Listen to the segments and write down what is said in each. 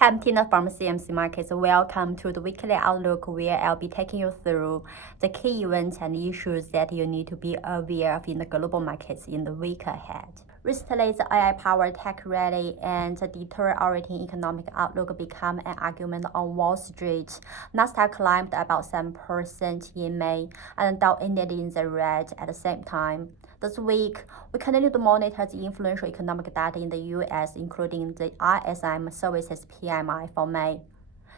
I'm Tina from CMC Markets. Welcome to the weekly outlook where I'll be taking you through the key events and issues that you need to be aware of in the global markets in the week ahead. Recently, the AI-powered tech rally and the deteriorating economic outlook become an argument on Wall Street. Nasdaq climbed about 7% in May, and Dow ended in the red at the same time. This week, we continue to monitor the influential economic data in the U.S., including the ISM Service PMI for May.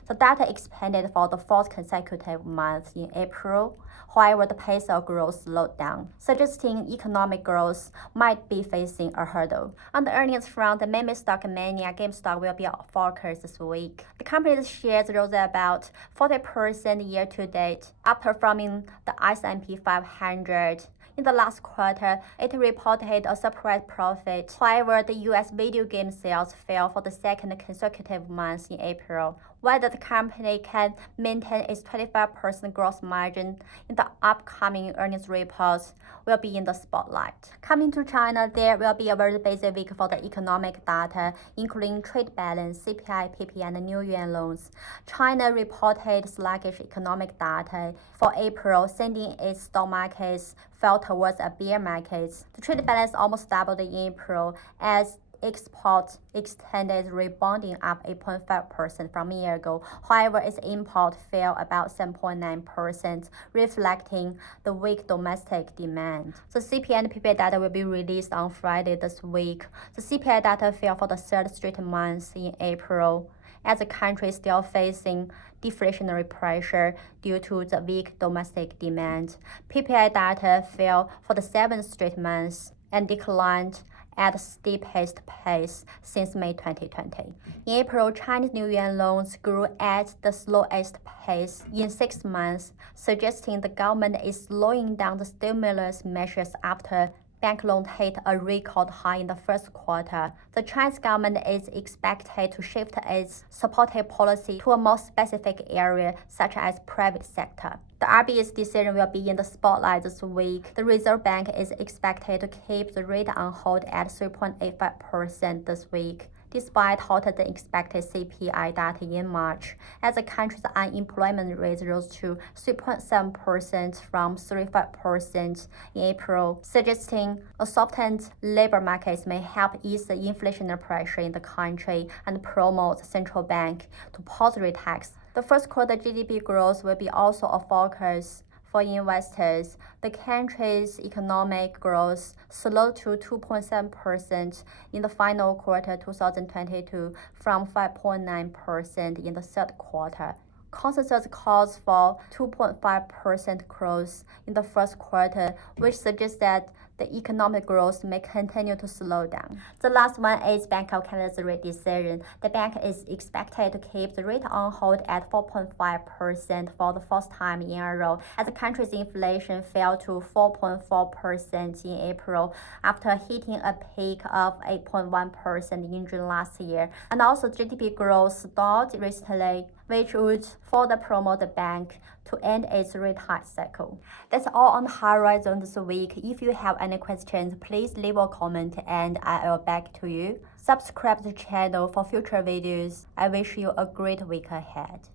The data expanded for the fourth consecutive month in April. However, the pace of growth slowed down, suggesting economic growth might be facing a hurdle. On the earnings front, the meme stock mania GameStop will be a focus this week. The company's shares rose about 40% year-to-date, outperforming the S&P 500. In the last quarter, it reported a surprise profit. However, the U.S. video game sales fell for the second consecutive month in April. Whether the company can maintain its 25% gross margin in the upcoming earnings reports will be in the spotlight. Coming to China, there will be a very busy week for the economic data, including trade balance, CPI, PPI, and new Yuan Loans. China reported sluggish economic data for April, sending its stock markets fell towards a bear market. The trade balance almost doubled in April as export extended, rebounding up 8.5% from a year ago. However, its import fell about 7.9%, reflecting the weak domestic demand. The CPI and PPI data will be released on Friday this week. The CPI data fell for the third straight month in April, as the country is still facing deflationary pressure due to the weak domestic demand. PPI data fell for the seventh straight month and declined at the steepest pace since May 2020. In April, Chinese new Yuan loans grew at the slowest pace in 6 months, suggesting the government is slowing down the stimulus measures after bank loans hit a record high in the first quarter. The Chinese government is expected to shift its supportive policy to a more specific area, such as private sector. The RBA's decision will be in the spotlight this week. The Reserve Bank is expected to keep the rate on hold at 3.85% this week, despite hotter than expected CPI data in March, as the country's unemployment rate rose to 3.7% from 3.5% in April, suggesting a softened labor market may help ease the inflationary pressure in the country and promote the central bank to pause rate hikes. The first quarter GDP growth will be also a focus for investors. The country's economic growth slowed to 2.7% in the final quarter 2022 from 5.9% in the third quarter. Consensus calls for 2.5% growth in the first quarter, which suggests that the economic growth may continue to slow down. The last one is Bank of Canada's rate decision. The bank is expected to keep the rate on hold at 4.5% for the first time in a row, as the country's inflation fell to 4.4% in April after hitting a peak of 8.1% in June last year. And also GDP growth stalled recently, which would further promote the bank to end its rate hike cycle. That's all on the horizon this week. If you have any questions, please leave a comment and I will back to you. Subscribe to the channel for future videos. I wish you a great week ahead.